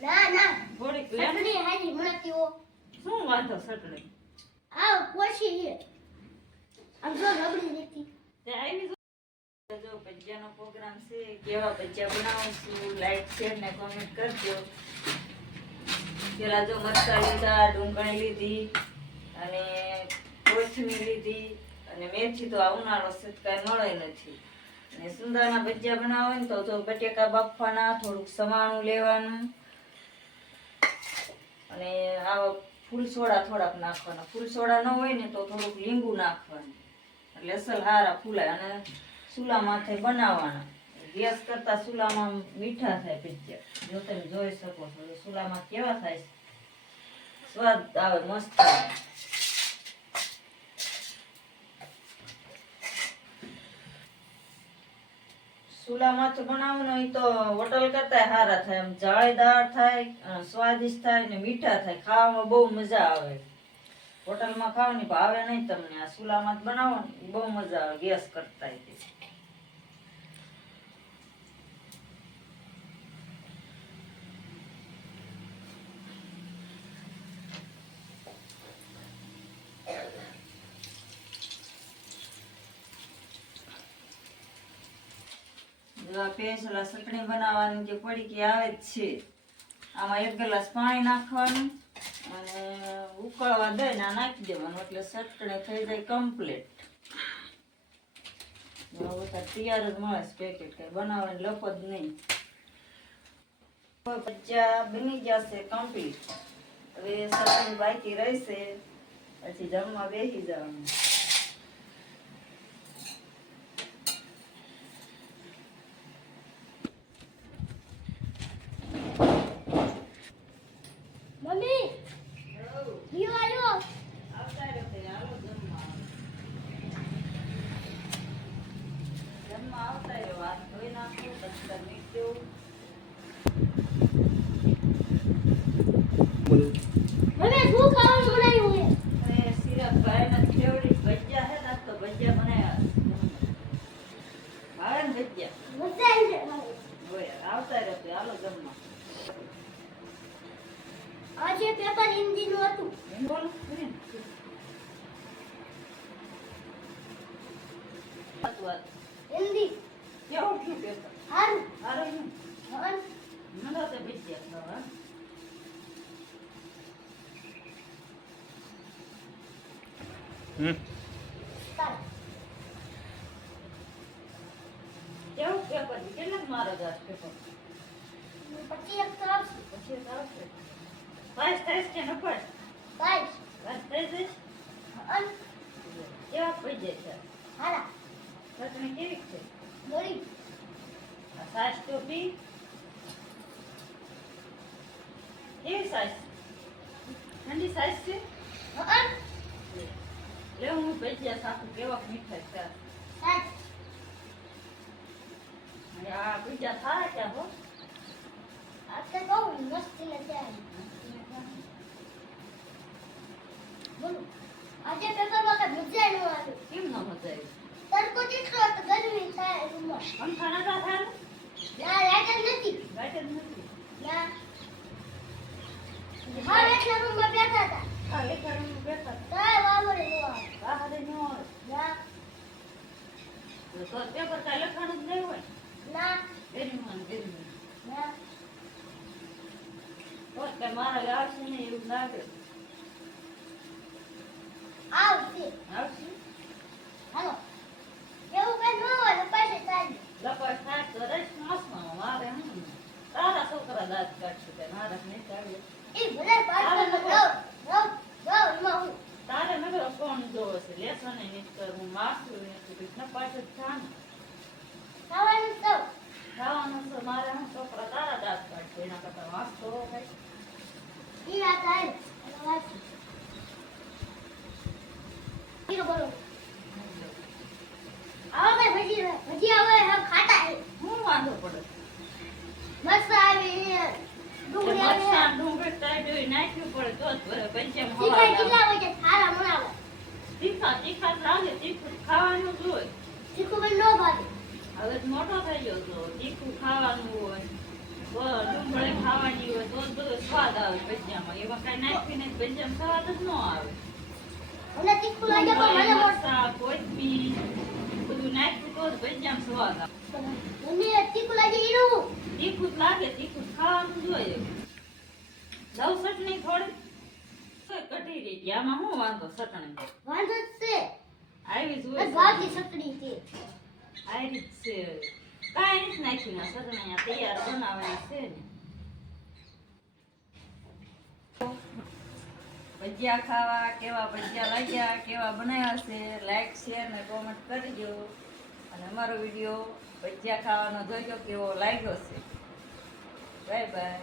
ના ના થોડીક ચટણી હાજી મળતી હો શું વાંધો ચટણી આ પોછી છે આમ જો રબડી દેતી તે આવી જો ભજીયાનો પ્રોગ્રામ છે કેવા ભજીયા બનાવશું લાઈક શેર ને કોમેન્ટ કરજો પેલા જો મરચાં લીધા ડુંગળી લીધી અને કોથમીર લીધી અને મેથી તો આ ઉનાળો છે કાંઈ મળે નથી અને સુંદરના ભજીયા બનાવો ને તો બટેકા બાફવાના થોડુંક સવાણું લેવાનું અને આવા ફૂલ સોડા થોડાક નાખવાના ફૂલ સોડા ન હોય ને તો થોડુંક લીંબુ નાખવાનું એટલે અસલ હારા ફૂલાય અને ચૂલા માથે બનાવવાના ગેસ કરતા ચૂલામાં મીઠા થાય ભજીયા જો તમે જોઈ શકો છો ચૂલામાં કેવા થાય સ્વાદ આવે મસ્ત આવે ચૂલામાંથી બનાવવાનું હોય તો હોટલ કરતા હારા થાય આમ જાળીદાર થાય સ્વાદિષ્ટ થાય ને મીઠા થાય ખાવામાં બહુ મજા આવે હોટલમાં ખાવાની ભાવે નહીં તમને આ ચૂલામાં જ બનાવવાનું બહુ મજા આવે ગેસ કરતા પેસલા ચટણી બનાવવાની જે પડીકી આવે જ છે આમાં 1 ગ્લાસ પાણી નાખવાનું અને ઉકળવા દઈને નાખી દેવાનું એટલે ચટણી થઈ જાય કમ્પ્લીટ તૈયાર જ મળે છે પેકેટ કઈ બનાવવાની લપ જ નહીં ભજીયા બની જશે કમ્પ્લીટ હવે ચટણી બાકી રહેશે પછી જમવા બેસી જવાનું આજે પેપર હિન્દી નું હતું હિન્દી કેવું થયું પેપર હારું હારું હન મને તો ભજીયા ખાવા કેવું પેપર કેટલાક મારો જાત પેપર પછી એક સાફ પછી આવશે પાસ થાય છે ને પણ ગાઈસ પાસ થઈ જશે અન કેવા ભજીયા છે હાલા ચટણી કેવી છે દોરી આ સાસ ટોપી કેવી સાસ ઠંડી સાસ છે હન લે હું ભજીયા સાકું કેવા મીઠા છે સાચ અને આ ભજીયા થાય ક્યાં હો આપણે બહુ મસ્તી નથી આવી બોલો આજે પેપરમાં કે મજા ન આવી કેમ ન મજા આવી તડકો કેટલો હતો ગરમી થાય રૂમમાં પંખા નતા થાય ના લાઈટ જ નથી લાઈટ જ નથી ના હા એટલા રૂમમાં બેઠા હતા હા એક રૂમ બેઠા કાંઈ વાવડે ન આવે બહાર ન હોય ના તો પેપર કાંઈ લખાણું જ નહીં હોય ના ગેરીમાં ના તો કઈ મારા આવશે નહીં એવું લાગે આવશે આવશે હાલો એવું કઈ ન હોય તો પછી ચાલી લપાટ થાય તો રસ મસ્તમાં મારે હું તારા છોકરા દાંત કાઢશે કે મારા નહીં કાઢે એ ભલે પાછળ એમાં હું તારે નગર કોણ જોવે છે લેસન નહીં કર હું માસું નથી કૃષ્ણ પાછળ થાને ખાવાનું તો ખાવાનું છે મારે હું છોકરા તારા દાંત કાઢશે એના કરતા વાંચતો ભાઈ ઈ વાત આવી અને વાંચી ઈ બોલો આવો કઈ ભજી આવે હમ ખાટા હે હું વાંધો પડે મસ્ત આવી ડુંગળી આવે ડુંગળી ટાઈટ નાખ્યું પડે તો જ ભરે પંચામ તીખા કેટલા હોય છે સારા બનાવે તીખા લાગે તીખું ખાવાનું જ હોય તીખું પણ ન ભાવે હવે મોટો થઈ ગયો તો તીખું ખાવાનું હોય ડુંગળી ખાવાની હોય તો જ બધો સ્વાદ આવે ભજીયામાં. એમાં કાંઈ નાખીને ભજીયામાં સ્વાદ જ ન આવે. મને તીખું લાગે પણ મને ડુંગળી, મોટ- મરચાં, કોથમીર બધું નાખ્યું તો જ ભજીયામાં સ્વાદ આવે. મને તીખું લાગે ઈનું. તીખું જ લાગે, તીખું જ ખાવાનું જોઈએ. દઉં ચટણી થોડી તોય કઢી રહી ગઈ. આમાં શું વાંધો ચટણી વાંધો જ છે. આવી જ બસ હોય ભાવતી ચટણી છે. આવી જ છે. કાંઈ નથી નાખ્યું ને ચટણી આ તૈયાર બનાવવાની છે ને. ભજીયા ખાવા કેવા ભજીયા લાગ્યા, કેવા બનાવ્યા છે, લાઈક શેર ને કોમેન્ટ કરજો. અને અમારો વિડીયો ભજીયા ખાવાનો જોજો કેવો લાગ્યો છે. Bye bye.